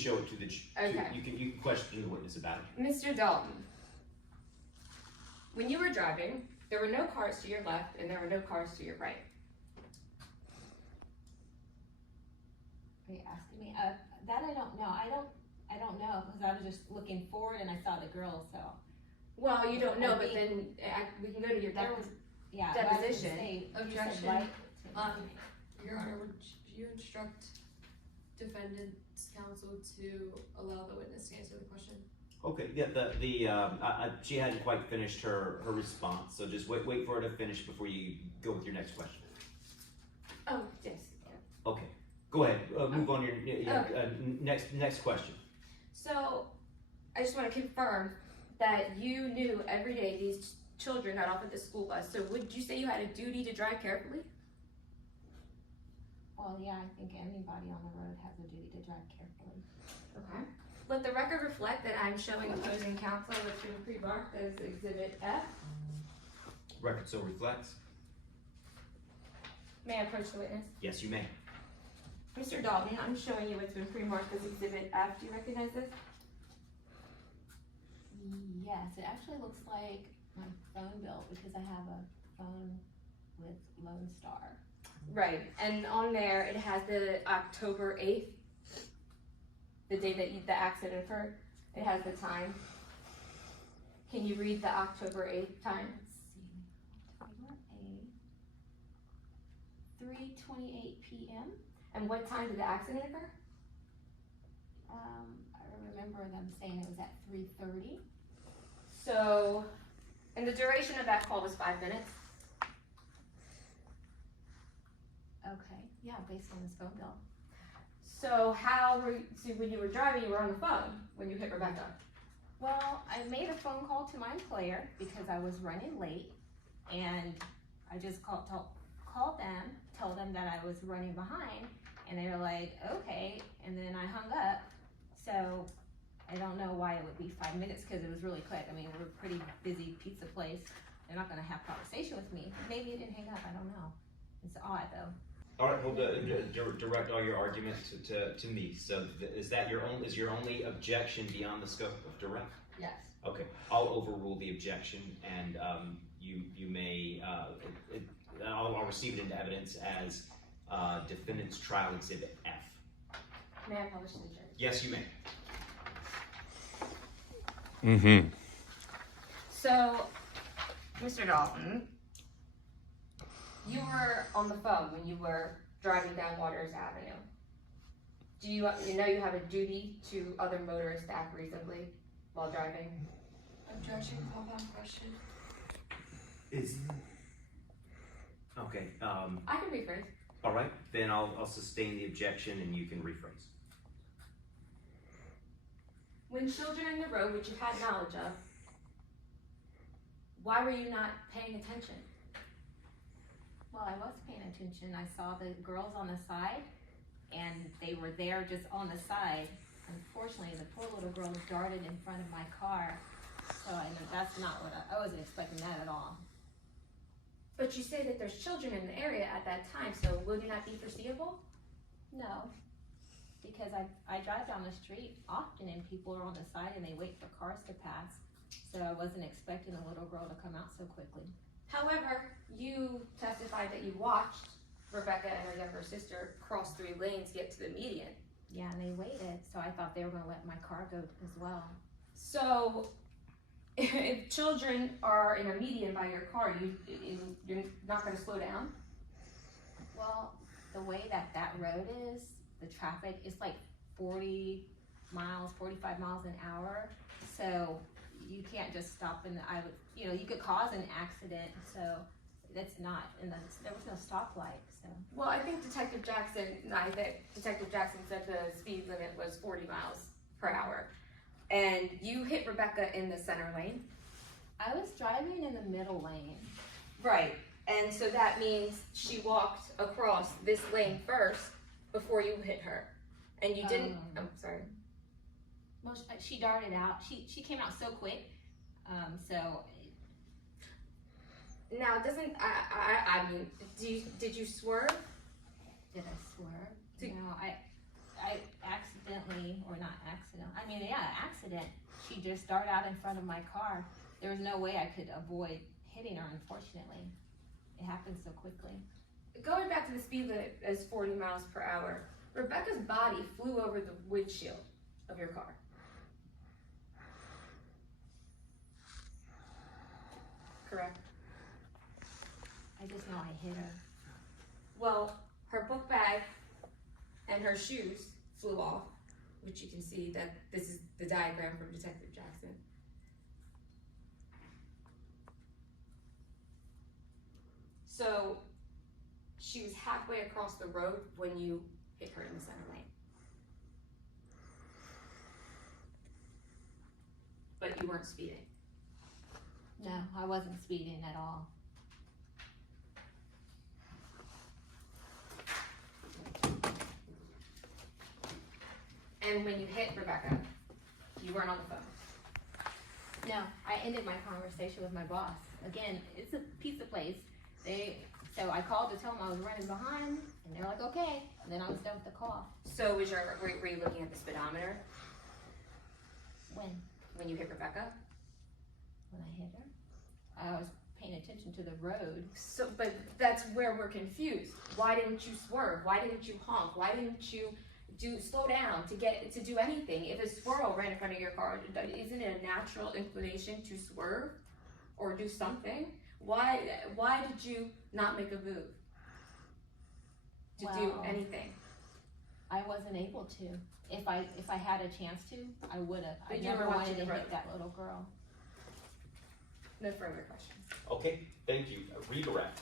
show it to the, Okay. you can question the witness about it. Mr. Dalton, when you were driving, there were no cars to your left and there were no cars to your right. Are you asking me? That I don't know. I don't know because I was just looking forward and I saw the girl. So Well, you don't know, but then we can go to your there was, yeah. deposition. Objection. Your Honor, would you instruct defendant's counsel to allow the witness to answer the question? Okay, yeah, she hadn't quite finished her response, so just wait for her to finish before you go with your next question. Oh, yes. Okay, go ahead, move on to your, next question. So, I just want to confirm that you knew every day these children got off at the school bus. So would you say you had a duty to drive carefully? Well, yeah, I think anybody on the road has a duty to drive carefully. Okay. Let the record reflect that I'm showing opposing counsel what's been pre-marked as Exhibit F. Record so reflects. May I approach the witness? Yes, you may. Mr. Dalton, I'm showing you what's been pre-marked as Exhibit F. Do you recognize this? Yes, it actually looks like my phone bill because I have a phone with Lone Star. Right, and on there it has the October 8th, the day that the accident occurred. It has the time. Can you read the October 8th time? October 8th, 3:28 p.m. And what time did the accident occur? I remember them saying it was at 3:30. So, and the duration of that call was 5 minutes. Okay, yeah, based on this phone bill. So how were you, so when you were driving, you were on the phone when you hit Rebecca? Well, I made a phone call to my employer because I was running late, and I just called them, told them that I was running behind, and they were like, okay, and then I hung up. So I don't know why it would be 5 minutes because it was really quick. I mean, we're a pretty busy pizza place. They're not gonna have conversation with me. Maybe it didn't hang up, I don't know. It's odd though. All right, well, direct all your arguments to me. So is your only objection beyond the scope of direct? Yes. Okay, I'll overrule the objection, and you may I'll receive it into evidence as defendant's trial exhibit F. May I publish to the jury? Yes, you may. Mm-hmm. So, Mr. Dalton, you were on the phone when you were driving down Waters Avenue. Do you know you have a duty to other motorists to act reasonably while driving? Objection, compound question. Okay. I can rephrase. All right, then I'll sustain the objection, and you can rephrase. When children in the road, which you've had knowledge of, why were you not paying attention? Well, I was paying attention. I saw the girls on the side, and they were there just on the side. Unfortunately, the poor little girl darted in front of my car. So that's not what I wasn't expecting that at all. But you say that there's children in the area at that time, so would it not be foreseeable? No, because I drive down the street often and people are on the side and they wait for cars to pass. So I wasn't expecting the little girl to come out so quickly. However, you testified that you watched Rebecca and her younger sister cross 3 lanes, get to the median. Yeah, and they waited, so I thought they were going to let my car go as well. So, if children are in a median by your car, you're not going to slow down? Well, the way that road is, the traffic is like 40 miles, 45 miles an hour. So you can't just stop you could cause an accident. So that's not, and there was no stoplight. So. Well, I think Detective Jackson said the speed limit was 40 miles per hour. And you hit Rebecca in the center lane. I was driving in the middle lane. Right. And so that means she walked across this lane first before you hit her. And you didn't, I'm sorry. Well, she darted out. She came out so quick. So. Now, I mean, did you swerve? Did I swerve? No, I accidentally, or not accident, I mean, yeah, accident. She just darted out in front of my car. There was no way I could avoid hitting her, unfortunately. It happened so quickly. Going back to the speed limit as 40 miles per hour, Rebecca's body flew over the windshield of your car. Correct? I just know I hit her. Well, her book bag and her shoes flew off, which you can see that this is the diagram from Detective Jackson. So she was halfway across the road when you hit her in the center lane. But you weren't speeding. No, I wasn't speeding at all. And when you hit Rebecca, you weren't on the phone. No, I ended my conversation with my boss. Again, it's a pizza place. So I called to tell them I was running behind, and they're like, okay. And then I was done with the call. So were you looking at the speedometer when you hit Rebecca? When I hit her, I was paying attention to the road. So, but that's where we're confused. Why didn't you swerve? Why didn't you honk? Why didn't you slow down to do anything? If a squirrel ran in front of your car, isn't it a natural inclination to swerve or do something? Why did you not make a move to do Well, anything? I wasn't able to. If I had a chance to, I would have. I But you were never watching wanted to the road. hit that little girl. No further questions. Okay, thank you. Redirect.